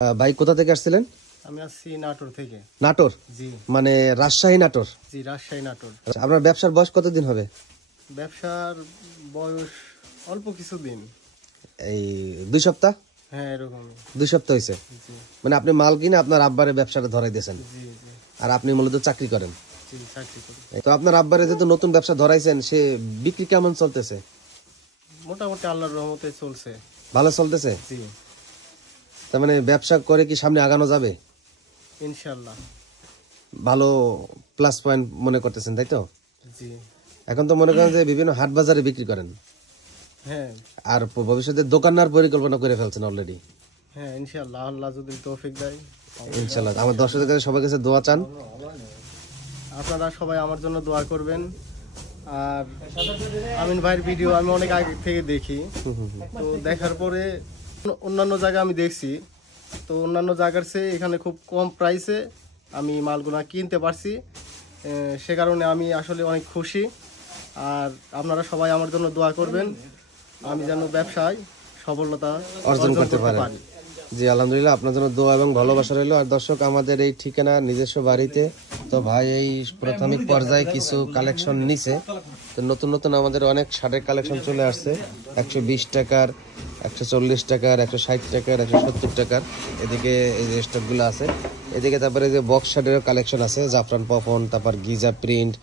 ভাই কোথা থেকে আসছিলেন? আমি আসছি নাটোর থেকে। নাটোর? জি। মানে রাজশাহী নাটোর? জি, রাজশাহী নাটোর। আপনার ব্যবসার বয়স কতদিন হবে? ব্যবসার বয়স অল্প কিছুদিন। এই 2 সপ্তাহ? হ্যাঁ, এরকম। 2 সপ্তাহ হয়েছে? জি। মানে আপনি মাল কিনে আপনার আব্বারে ব্যবসাটা ধরাই দিয়েছেন? জি জি। আর আপনি মূলত চাকরি করেন? জি, চাকরি করি। তো আপনার আব্বারে যেহেতু নতুন ব্যবসা ধরাইছেন, সে বিক্রি কেমন চলতেছে? মোটামুটি আল্লাহর রহমতে চলছে। ভালো চলতেছে? জি। তার মানে ব্যবসা করে কি সামনে আগানো যাবে? ইনশাআল্লাহ। ভালো প্লাস পয়েন্ট মনে করতেছেন, তাই তো? জি। এখন তো মনে করেন যে বিভিন্ন হাট বাজারে বিক্রি করেন। হ্যাঁ। আর ভবিষ্যতে দোকানের পরিকল্পনা করে ফেলছেন অলরেডি? হ্যাঁ, ইনশাআল্লাহ, আল্লাহ যদি তৌফিক দেয়। ইনশাআল্লাহ। আমার দর্শকদের কাছে সবার কাছে দোয়া চান। আপনারা সবাই আমার জন্য দোয়া করবেন। আর আমিন ভাইয়ের ভিডিও আমি অনেক আগে থেকে দেখি, তো দেখার পরে অন্যান্য জায়গায় আমি দেখছি, তো অন্যান্য জায়গার চেয়ে এখানে খুব কম প্রাইসে আমি মালগুলা কিনতে পারছি। সে কারণে আমি আসলে অনেক খুশি। আর আপনারা সবাই আমার জন্য দোয়া করবেন, আমি যেন ব্যবসায় সফলতা অর্জন করতে পারি। জি, আলহামদুলিল্লাহ, আপনার জন্য দোয়া এবং ভালোবাসা রইল। আর দর্শক, আমাদের এই ঠিকানা নিজস্ব বাড়িতে। তো ভাই এই প্রাথমিক পর্যায়ে কিছু কালেকশন নিছে। তো নতুন নতুন আমাদের অনেক শার্টের কালেকশন চলে আসছে, 120 টাকার, 140 টাকার, 160 টাকার, 170 টাকার। এদিকে এই যে স্টকগুলো আছে। এদিকে তারপরে যে বক্স শার্টের কালেকশন আছে, জাফরান পফন, তারপর গিজা প্রিন্ট,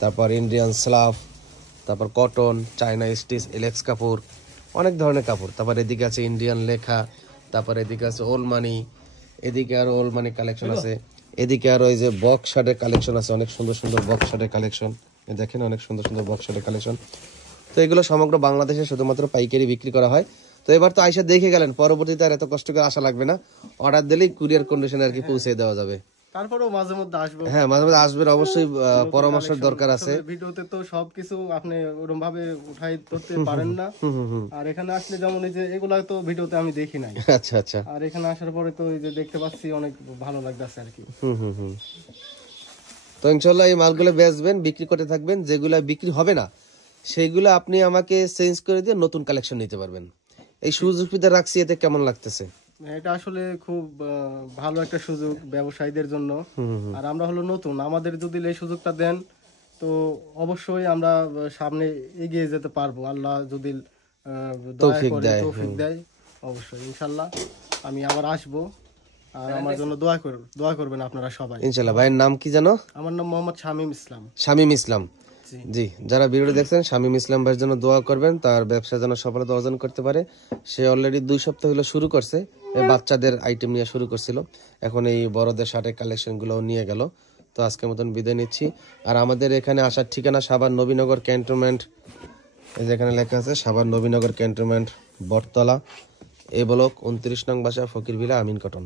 তারপর ইন্ডিয়ান স্লাফ, তারপর কটন, চায়না স্টিচ, এলেক্স কাপড়, অনেক ধরনের কাপড়। তারপর এদিকে আছে ইন্ডিয়ান লেখা, তারপর এদিকে আছে ওল মানি, এদিকে আরো ওল মানি কালেকশন আছে। এদিকে আরো এই যে বক্স শার্টের কালেকশন আছে, অনেক সুন্দর সুন্দর বক্স শার্টের কালেকশন। দেখেন, অনেক সুন্দর সুন্দর বক্স শার্টের কালেকশন। তো এগুলো সমগ্র বাংলাদেশে শুধুমাত্র পাইকারি বিক্রি করা হয়। তো এবার তো আইসা দেখে গেলেন, পরবর্তীতে আর এত কষ্ট করে আসা লাগবে না, অর্ডার দিলেই কুরিয়ার কন্ডিশনে আর কি পৌঁছে দেওয়া যাবে। তারপরেও মাঝে মধ্যে আসবো। হ্যাঁ, মাঝে মাঝে আসবেন, অবশ্যই পরামর্শের দরকার আছে। ভিডিওতে তো সবকিছু আপনি ওরকম ভাবে উঠাই ধরতে পারেন না। আর এখানে আসলে যেমন এই যে এগুলা তো ভিডিওতে আমি দেখি নাই। আচ্ছা আচ্ছা। আর এখানে আসার পরে তো এই যে দেখতে পাচ্ছি, অনেক ভালো লাগতেছে আর কি। তো ইনশাআল্লাহ এই মালগুলো বেচবেন, বিক্রি করতে থাকবেন। যেগুলা বিক্রি হবে না সেইগুলো আপনি আমাকে চেঞ্জ করে দিয়ে নতুন কালেকশন নিতে পারবেন। এই সুযোগ সুবিধা রাখছি, এতে কেমন লাগতেছে? এটা আসলে খুব ভালো একটা সুযোগ ব্যবসায়ীদের জন্য। আর আমরা হলো নতুন, আমাদের যদি এই সুযোগটা দেন তো অবশ্যই আমরা সামনে এগিয়ে যেতে পারবো, আল্লাহ যদি তৌফিক দেয়। অবশ্যই ইনশাআল্লাহ আমি আবার আসবো। আর আমার জন্য দোয়া করবেন আপনারা সবাই ইনশাআল্লাহ। ভাইয়ের নাম কি জানো? আমার নাম মোহাম্মদ শামীম ইসলাম। শামীম ইসলাম। জি, যারা ভিডিও দেখছেন, শামীম ইসলাম ভাইয়ের জন্য দোয়া করবেন, তার ব্যবসা যেন সফলতা অর্জন করতে পারে। সে অলরেডি 2 সপ্তাহ হলো শুরু করছে, বাচ্চাদের আইটেম নিয়ে শুরু করছিল, এখন এই বড়দের শার্টের কালেকশন গুলো নিয়ে গেল। তো আজকের মতন বিদায় নিচ্ছি। আর আমাদের এখানে আসার ঠিকানা সাভার নবীনগর ক্যান্টনমেন্ট, এই যেখানে লেখা আছে সাভার নবীনগর ক্যান্টনমেন্ট, বটতলা, এ ব্লক, 29 নং বাসা, ফকির ভিলা, আমিন কটন।